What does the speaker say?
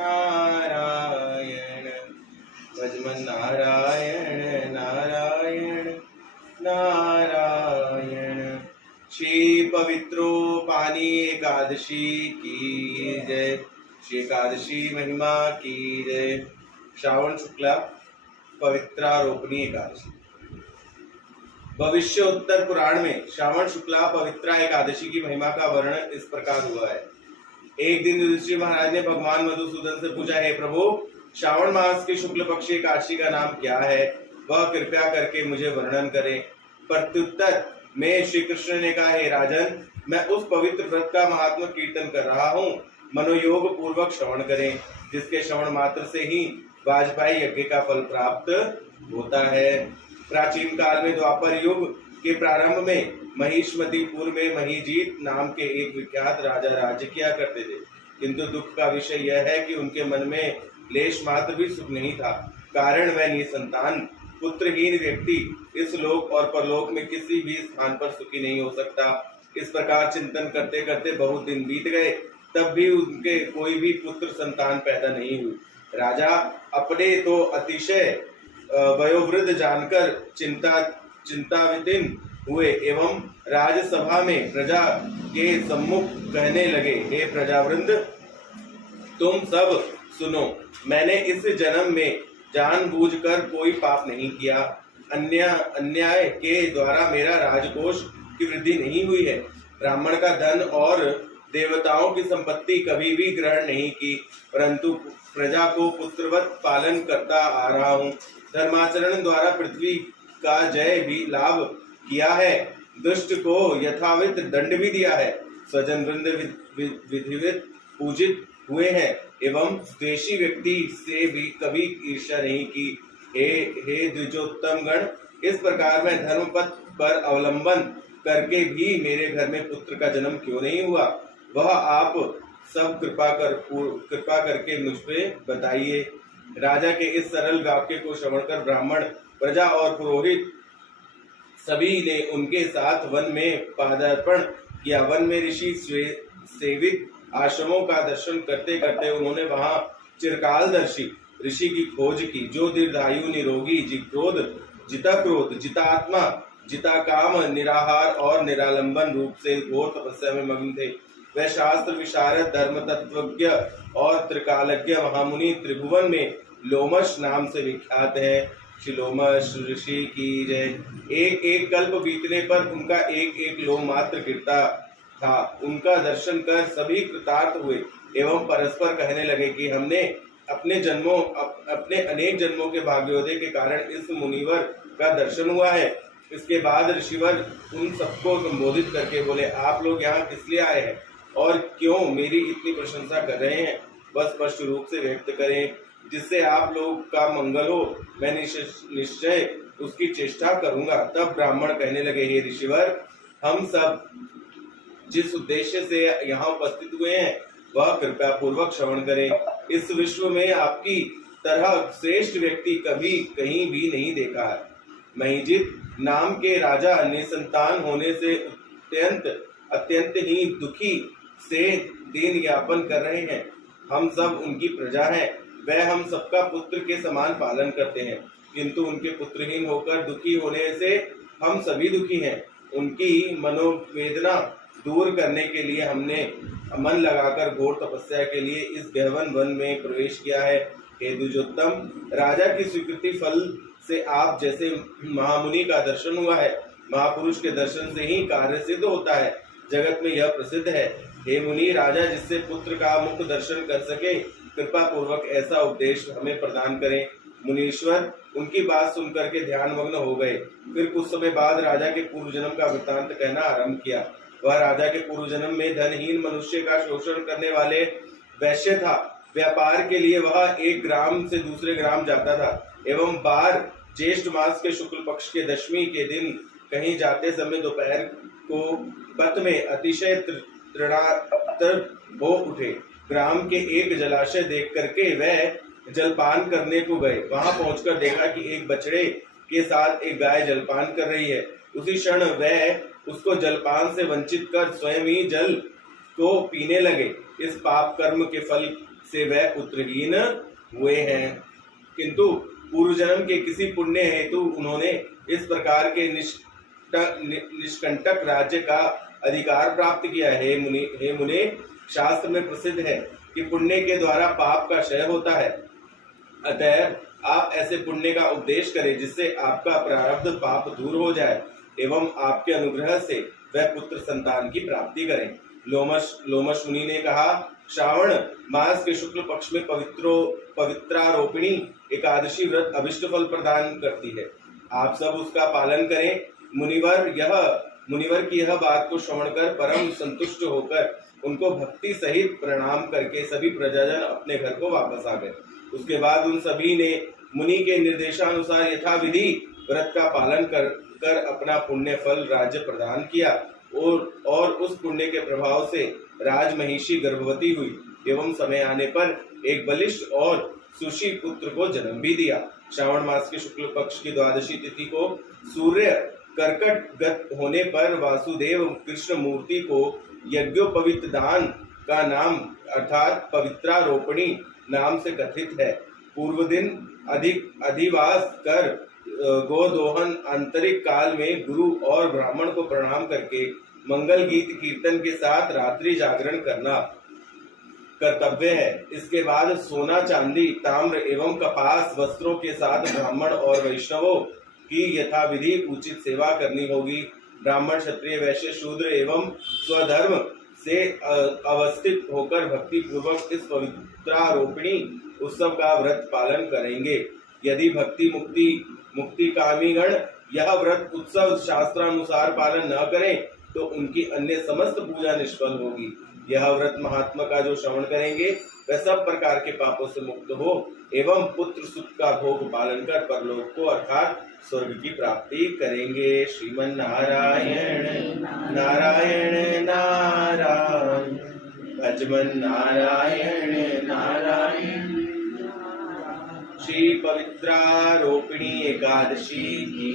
नारायण भजमन नारायण नारायण नारायण। श्री पवित्रोपानी एकादशी की जय। श्री एकादशी महिमा की जय। श्रावण शुक्ला पवित्रारोपणी एकादशी। भविष्य उत्तर पुराण में श्रावण शुक्ला पवित्रा एकादशी की महिमा का वर्णन इस प्रकार हुआ है। एक दिन युधिष्ठिर महाराज ने भगवान मधुसूदन से पूछा, हे प्रभु, श्रावण मास के शुक्ल पक्ष एकादशी का नाम क्या है? वह कृपया करके मुझे वर्णन करें। प्रत्युत्तर में श्री कृष्ण ने कहा, हे राजन, मैं उस पवित्र व्रत का महात्म कीर्तन कर रहा हूँ। मनोयोग पूर्वक श्रवण करें, जिसके श्रवण मात्र से ही वाजपेयी यज्ञ का फल प्राप्त होता है। प्राचीन काल में द्वापर युग के प्रारंभ में महिष्मतीपुर में महीजीत नाम के एक विख्यात राजा राज्य किया करते थे। किंतु दुख का विषय यह है कि उनके मन में लेश मात्र भी सुख नहीं था। कारण वह निसंतान पुत्रहीन व्यक्ति इस लोक और परलोक में किसी भी स्थान पर सुखी नहीं हो सकता। इस प्रकार चिंतन करते करते बहुत दिन बीत गए, तब भी उनके कोई भी पुत्र संतान पैदा नहीं हुई। राजा अपने तो अतिशय वयोवृद्ध जानकर चिंतावितीन हुए एवं राजसभा में प्रजा के सम्मुख कहने लगे, हे प्रजावृंद, तुम सब सुनो। मैंने इस जन्म में जानबूझकर कोई पाप नहीं किया। अन्याय के द्वारा मेरा राजकोष की वृद्धि नहीं हुई है। ब्राह्मण का धन और देवताओं की संपत्ति कभी भी ग्रहण नहीं की, परंतु प्रजा को पुत्रवत पालन करता आ रहा हूँ। धर्माचरण द्वारा पृथ्वी का जय भी लाभ किया है। दुष्ट को यथावित दंड भी दिया है। स्वजन वृंद विधिवत पूजित हुए हैं एवं द्वेषी व्यक्ति से भी कभी ईर्ष्या नहीं की। हे द्विजोत्तम गण, इस प्रकार मैं धर्म पथ पर अवलंबन करके भी मेरे घर में पुत्र का जन्म क्यों नहीं हुआ, वह आप सब कृपा करके मुझ पे बताइए। राजा के इस सरल वाक्य को श्रवण कर ब्राह्मण, प्रजा और पुरोहित सभी ने उनके साथ वन में पदार्पण किया। वन में ऋषि सेवित आश्रमों का दर्शन करते करते उन्होंने वहां चिरकालदर्शी ऋषि की खोज की, जो दीर्घायु, निरोगी, जिताक्रोध, जितात्मा, जिताकाम, निराहार और निरालंबन रूप से घोर तपस्या में मग्न थे। वह शास्त्र विशारद, धर्म तत्वज्ञ और त्रिकालज्ञ महामुनि त्रिभुवन में लोमश नाम से विख्यात है। श्री लोमश ऋषि की जय। एक एक कल्प बीतने पर उनका एक एक लोम मात्र गिरता था। उनका दर्शन कर सभी कृतार्थ हुए एवं परस्पर कहने लगे कि हमने अपने अनेक जन्मों के भाग्योदय के कारण इस मुनिवर का दर्शन हुआ है। इसके बाद ऋषिवर उन सबको संबोधित करके बोले, आप लोग यहाँ किस लिए आए हैं और क्यों मेरी इतनी प्रशंसा कर रहे हैं? बस स्पष्ट रूप से व्यक्त करें, जिससे आप लोग का मंगल हो। मैं निश्चय उसकी चेष्टा करूंगा। तब ब्राह्मण कहने लगे, हे ऋषिवर, हम सब जिस उद्देश्य से यहाँ उपस्थित हुए हैं वह कृपया पूर्वक श्रवण करें। इस विश्व में आपकी तरह श्रेष्ठ व्यक्ति कभी कहीं भी नहीं देखा है। महीजित नाम के राजा निसंतान होने से अत्यंत ही दुखी से दिन यापन कर रहे हैं। हम सब उनकी प्रजा हैं। वह हम सबका पुत्र के समान पालन करते हैं, किंतु उनके पुत्रहीन होकर दुखी होने से हम सभी दुखी हैं। उनकी मनोवेदना दूर करने के लिए हमने मन लगाकर घोर तपस्या के लिए इस गहन वन में प्रवेश किया है। हे द्विजोत्तम, राजा की स्वीकृति फल से आप जैसे महामुनि का दर्शन हुआ है। महापुरुष के दर्शन से ही कार्य सिद्ध होता है। जगत में यह प्रसिद्ध है। हे मुनि, राजा जिससे पुत्र का मुख दर्शन कर सके, कृपा पूर्वक ऐसा उपदेश हमें प्रदान करें। मुनीश्वर उनकी बात सुनकर के ध्यान मग्न हो गए। फिर कुछ समय बाद राजा के पूर्व जन्म का वृत्तांत कहना आरंभ किया। वह राजा के पूर्व जन्म में धनहीन मनुष्य का शोषण करने वाले वैश्य था। व्यापार के लिए वह एक ग्राम से दूसरे ग्राम जाता था एवं बार ज्येष्ठ मास के शुक्ल पक्ष के दशमी के दिन कहीं जाते समय दोपहर को पथ में अतिशय तृणार्त हो उठे। ग्राम के एक जलाशय देख करके वह जलपान करने को गए। वहां पहुंचकर देखा कि एक बछड़े के साथ एक गाय जलपान कर रही है। उसी क्षण वह उसको जलपान से वंचित कर स्वयं ही जल को पीने लगे। इस पाप कर्म के फल से वह पुत्रहीन हुए हैं। किंतु पूर्व जन्म के किसी पुण्य हेतु उन्होंने इस प्रकार के निष्कंटक राज्य का अधिकार प्राप्त किया। हे मुने, शास्त्र में प्रसिद्ध है कि पुण्य के द्वारा पाप का क्षय होता है। अतः आप ऐसे पुण्य का उपदेश करें जिससे आपका प्रारब्ध पाप दूर हो जाए एवं आपके अनुग्रह से वह पुत्र संतान की प्राप्ति करें। लोमश मुनि ने कहा, श्रावण मास के शुक्ल पक्ष में पवित्रारोपिणी एकादशी व्रत अभिष्ट फल प्रदान करती है। आप सब उसका पालन करें। मुनिवर की यह बात को श्रवण कर परम संतुष्ट होकर उनको भक्ति सहित प्रणाम करके सभी प्रजाजन अपने घर को वापस आ गए। उसके बाद उन सभी ने मुनि के निर्देशानुसार यथाविधि व्रत का पालन कर अपना पुण्य फल राज्य प्रदान किया और उस पुण्य के प्रभाव से राजमहिषी गर्भवती हुई एवं समय आने पर एक बलिष्ठ और सुशी पुत्र को जन्म भी दिया। श्रावण मास के शुक्ल पक्ष की द्वादशी तिथि को सूर्य कर्कट गत होने पर वासुदेव कृष्ण मूर्ति को यज्ञोपवीत दान का नाम अर्थात पवित्रारोपणी नाम से कथित है। पूर्व दिन अधिवास कर गोदोहन आंतरिक काल में गुरु और ब्राह्मण को प्रणाम करके मंगल गीत कीर्तन के साथ रात्रि जागरण करना कर्तव्य है। इसके बाद सोना चांदी ताम्र एवं कपास वस्त्रों के साथ ब्राह्मण और वैष्णवों की यथाविधि उचित सेवा करनी होगी। ब्राह्मण क्षत्रिय वैश्य शूद्र एवं स्वधर्म से अवस्थित होकर भक्ति पूर्वक इस पवित्रारोपिणी उत्सव का व्रत पालन करेंगे। यदि भक्ति मुक्ति कामी गण यह व्रत उत्सव शास्त्रानुसार पालन न करें तो उनकी अन्य समस्त पूजा निष्फल होगी। यह व्रत महात्मा का जो श्रवण करेंगे वह सब प्रकार के पापों से मुक्त हो एवं पुत्र सुख का भोग पालन कर परलोक को अर्थात स्वर्ग की प्राप्ति करेंगे। श्रीमन नारायण नारायण नारायण भजमन नारायण नारायण। श्री पवित्रारोपिणी एकादशी की